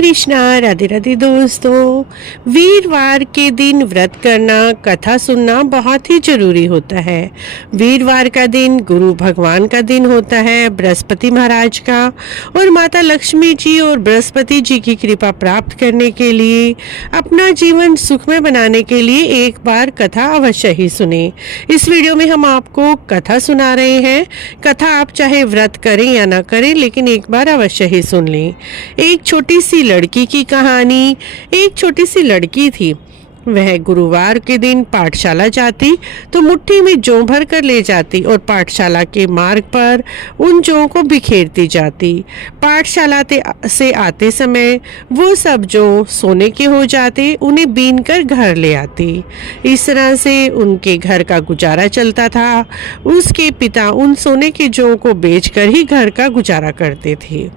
कृष्णा। राधे राधे दोस्तों। वीरवार के दिन व्रत करना, कथा सुनना बहुत ही जरूरी होता है। वीरवार का दिन गुरु भगवान का दिन होता है, बृहस्पति महाराज का। और माता लक्ष्मी जी और बृहस्पति जी की कृपा प्राप्त करने के लिए, अपना जीवन सुखमय बनाने के लिए एक बार कथा अवश्य ही सुने। इस वीडियो में हम आपको कथा सुना रहे हैं। कथा आप चाहे व्रत करें या ना करें, लेकिन एक बार अवश्य ही सुन लें। एक छोटी सी लड़की की कहानी। एक छोटी सी लड़की थी। वह गुरुवार के दिन पाठशाला जाती तो मुट्ठी में जौ भर कर ले जाती और पाठशाला के मार्ग पर उन जौ को बिखेरती जाती। पाठशाला से आते समय वो सब जौ सोने के हो जाते, उन्हें बीन कर घर ले आती। इस तरह से उनके घर का गुजारा चलता था। उसके पिता उन सोने के जौ को बेचकर ही घर का गुजारा करते थे।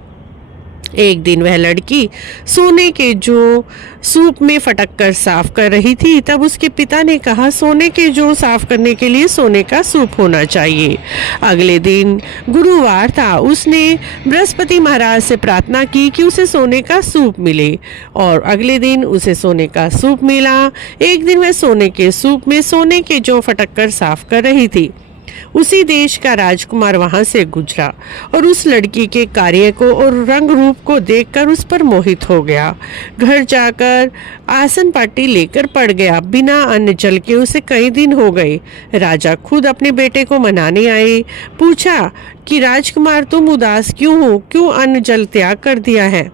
एक दिन वह लड़की सोने के जौ सूप में फटक कर साफ कर रही थी। तब उसके पिता ने कहा, सोने के जौ साफ करने के लिए सोने का सूप होना चाहिए। अगले दिन गुरुवार था। उसने बृहस्पति महाराज से प्रार्थना की कि उसे सोने का सूप मिले, और अगले दिन उसे सोने का सूप मिला। एक दिन वह सोने के सूप में सोने के जौ फटक कर साफ कर रही थी। उसी देश का राजकुमार वहां से गुजरा और उस लड़की के कार्य को और रंग रूप को देखकर उस पर मोहित हो गया। घर जाकर आसन पाटी लेकर पड़ गया। बिना अन्न जल के उसे कई दिन हो गए। राजा खुद अपने बेटे को मनाने आए। पूछा कि राजकुमार, तुम उदास क्यों हो? क्यों अन्न जल त्याग कर दिया है?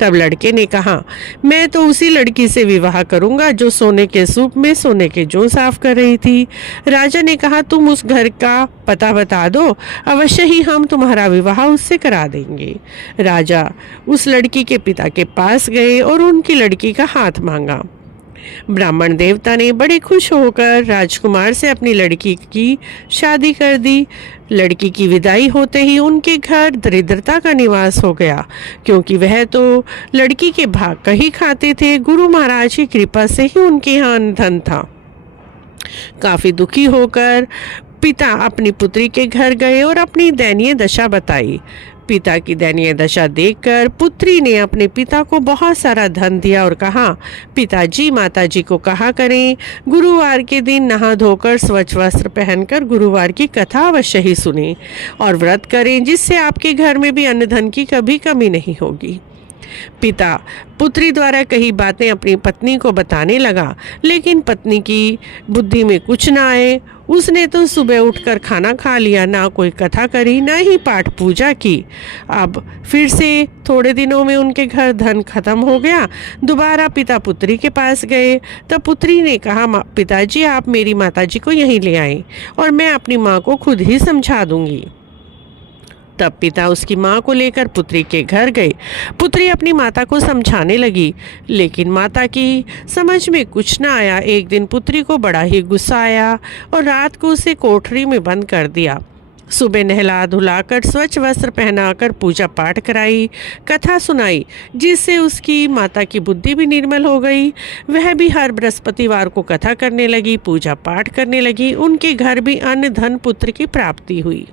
तब लड़के ने कहा, मैं तो उसी लड़की से विवाह करूंगा जो सोने के सूप में सोने के जौ साफ कर रही थी। राजा ने कहा, तुम उस घर का पता बता दो, अवश्य ही हम तुम्हारा विवाह उससे करा देंगे। राजा उस लड़की के पिता के पास गए और उनकी लड़की का हाथ मांगा। ब्राह्मण देवता ने बड़े खुश होकर राजकुमार से अपनी लड़की की शादी कर दी। लड़की की विदाई होते ही उनके घर दरिद्रता का निवास हो गया, क्योंकि वह तो लड़की के भाग का ही खाते थे। गुरु महाराज की कृपा से ही उनके यहाँ धन था। काफी दुखी होकर पिता अपनी पुत्री के घर गए और अपनी दयनीय दशा बताई। पिता की दयनीय दशा देखकर पुत्री ने अपने पिता को बहुत सारा धन दिया और कहा, पिताजी माताजी को कहा करें, गुरुवार के दिन नहा धोकर स्वच्छ वस्त्र पहनकर गुरुवार की कथा अवश्य ही सुने और व्रत करें, जिससे आपके घर में भी अन्न धन की कभी कमी नहीं होगी। पिता पुत्री द्वारा कही बातें अपनी पत्नी को बताने लगा, लेकिन पत्नी की बुद्धि में कुछ ना आए। उसने तो सुबह उठकर खाना खा लिया, ना कोई कथा करी, ना ही पाठ पूजा की। अब फिर से थोड़े दिनों में उनके घर धन खत्म हो गया। दोबारा पिता पुत्री के पास गए। तब पुत्री ने कहा, पिताजी आप मेरी माताजी को यहीं ले आए और मैं अपनी माँ को खुद ही समझा दूंगी। तब पिता उसकी माँ को लेकर पुत्री के घर गए। पुत्री अपनी माता को समझाने लगी, लेकिन माता की समझ में कुछ न आया। एक दिन पुत्री को बड़ा ही गुस्सा आया और रात को उसे कोठरी में बंद कर दिया। सुबह नहला धुलाकर स्वच्छ वस्त्र पहनाकर पूजा पाठ कराई, कथा सुनाई, जिससे उसकी माता की बुद्धि भी निर्मल हो गई। वह भी हर बृहस्पतिवार को कथा करने लगी, पूजा पाठ करने लगी। उनके घर भी अन्न धन पुत्र की प्राप्ति हुई।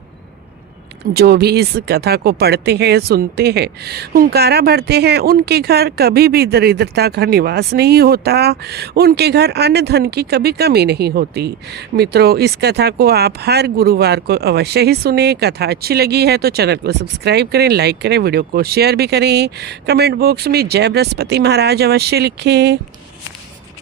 जो भी इस कथा को पढ़ते हैं, सुनते हैं, हुंकारा भरते हैं, उनके घर कभी भी दरिद्रता का निवास नहीं होता। उनके घर अन्न धन की कभी कमी नहीं होती। मित्रों, इस कथा को आप हर गुरुवार को अवश्य ही सुने। कथा अच्छी लगी है तो चैनल को सब्सक्राइब करें, लाइक करें, वीडियो को शेयर भी करें। कमेंट बॉक्स में जय बृहस्पति महाराज अवश्य लिखें।